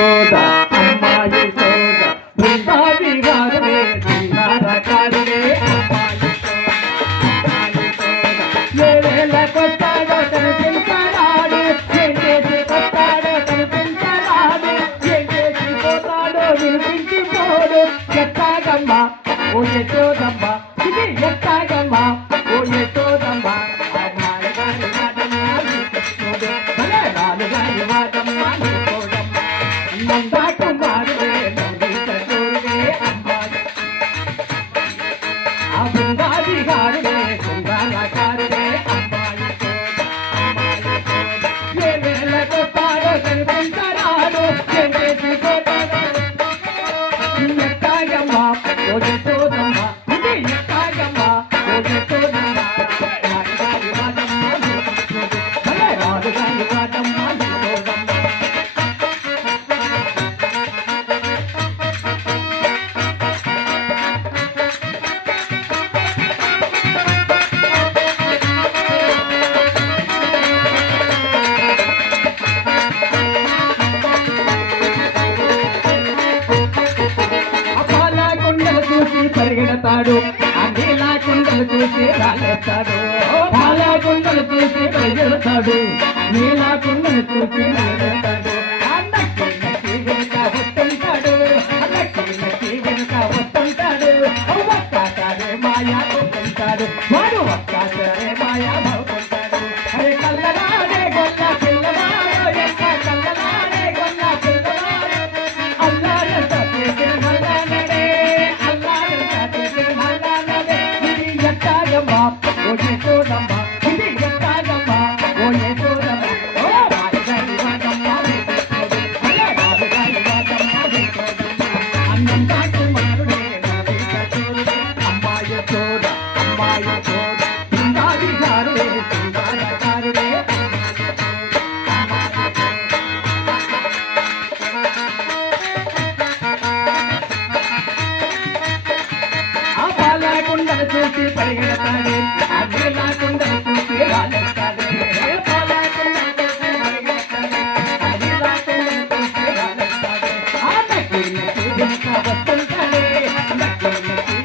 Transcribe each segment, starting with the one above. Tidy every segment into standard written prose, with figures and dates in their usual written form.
యశోద అమ్మ యశోద బృందావి గారుడే సింగారకారుడే అమ్మ యశోద ఏ వేళకొస్తాడో కనిపించరాడు ఏం చేసి కొస్తాడో కనిపించరాడు ఏం చేసి పోతాడో వినిపించిపోడు ఎట్టాగమ్మ ఓ యశోదమ్మ ఇది ఎట్టాగమ్మ ఓ యశోదమ్మ పరిగెడతాడు నీలా కుండలు చూసి రాలేస్తాడు పాల కుండలు చూసి పరిగెడతాడు నీలా కుండలు చూసి రాలేస్తాడు అన్నకి వెనుక వస్తుంటాడు అన్నకి వెనుక వస్తుంటాడు ఒక్కసారి మాయా అవుతుంటాడు వాడు ఒక్కసారి మాయా అవుతుంటాడు అరే కల్లనాడే గొల్ల పిల్లవాడు ఎంత కల్లనాడే గొల్ల పిల్లవాడు అల్లాడంత మల్లానడే ఓ యశోదమ్మ ఇది ఎట్టాగమ్మ ఓ యశోదమ్మ ఓ రాజగారివాదమ్మ అన్నం కాటు మారుడే అమ్మ యశోద అమ్మ యశోద బృందావి గారుడే సింగారకారుడే ఆ పాలకుండలు చూసి పరిగెడతాడే నీలా కుండలు చూసి రాలేస్తాడే పాలకుండలు చూసి పరిగెడతాడే నీలా కుండలు చూసి రాలేస్తాడే అన్నకి వెనుక వస్తుంటాడే అన్నకి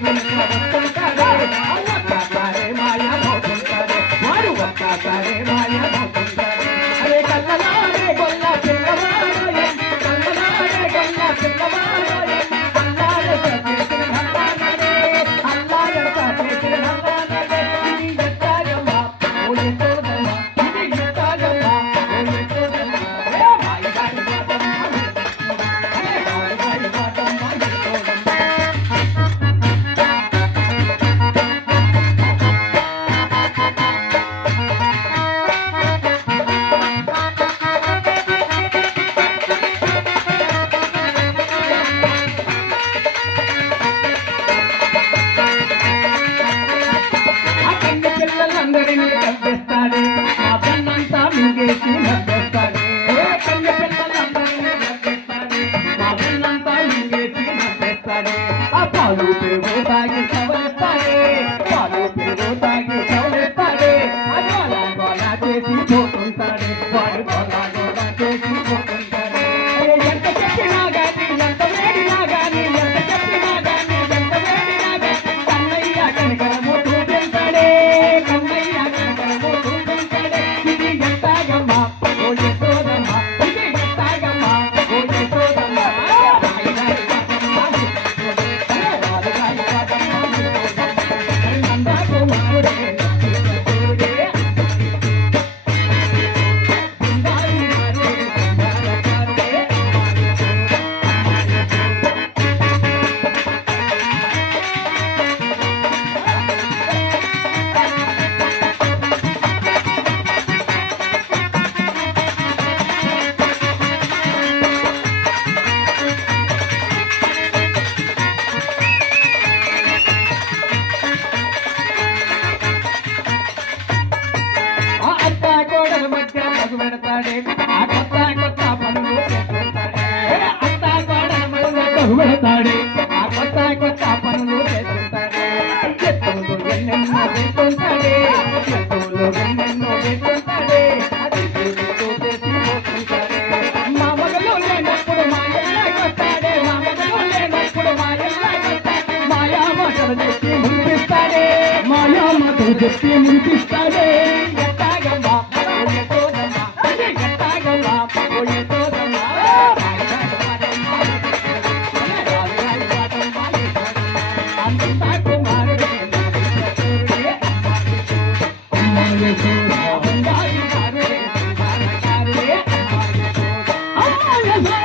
వెనుక వస్తుంటాడే ఒక్కసారి మాయా అవుతుంటాడే వాడు ఒక్కసారి మాయా అవుతుంటాడే అరే కల్లనాడే గొల్ల పిల్లవాడు కల్లనాడే గొల్ల పిల్లవాడు అందరినీ కల్పిస్తాడే ఆ పన్నంతా మింగేసి నవ్వేస్తాడే కన్య పిల్లలందరినీ కల్పిస్తాడే ఆ పన్నంతా మింగేసి నవ్వేస్తాడే ఆ పాలు పెరుగు తాగి చవలేస్తాడే పాలు పెరుగు తాగి చవలేస్తాడే ఆ గోలా గోలా చేసి పోతుంటాడే వాడు గోలా గోలా చేసి పోతుంటాడే ఎంత చెప్పినా గాని ఎంత వేడినా గాని ఎంత చెప్పినా గాని ఎంత వేడినా గాని కన్నయ్య కనకరము చూపించాడే పెడతాడే ఆ కొత్త కొత్త పనులు చేస్తుంటాడే అంతా కూడా మనలో పెడతాడే ఆ కొత్త కొత్త పనులు చేస్తుంటాడే ఎత్తులు ఎన్నెన్నో వేస్తుంటాడే ఎత్తులు ఎన్నెన్నో వేస్తుంటాడే అది చేసి పోతుంటాడే మా మగలు లేనప్పుడు మా చెప్పి మునిపిస్తాడే ఎట్టాగమ్మ ఓ యశోదమ్మ ఎట్టాగమ్మ ఓ యశోదమ్మ అంతా కుమారుడే అమ్మ యశోద బంగారు కారుడే కారుడే అమ్మ యశోద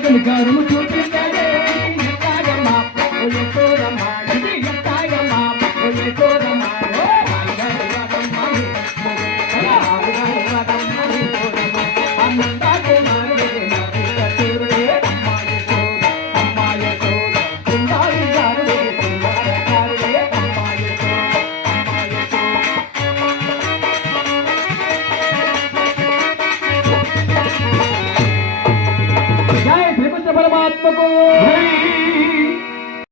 కనికరము చూపించడే ఎట్టాగమ్మ ఓ యశోదమ్మ ఇది ఎట్టాగమ్మ ఓ యశోదమ్మ ఓ రాగమ్మ అన్నంతా కుమారుడే నవ్వుతూరే అమ్మ యశోద కుందారి గారుడే కుందారకారుడే అమ్మ యశోద జై శ్రీకృష్ణ పరమాత్మకు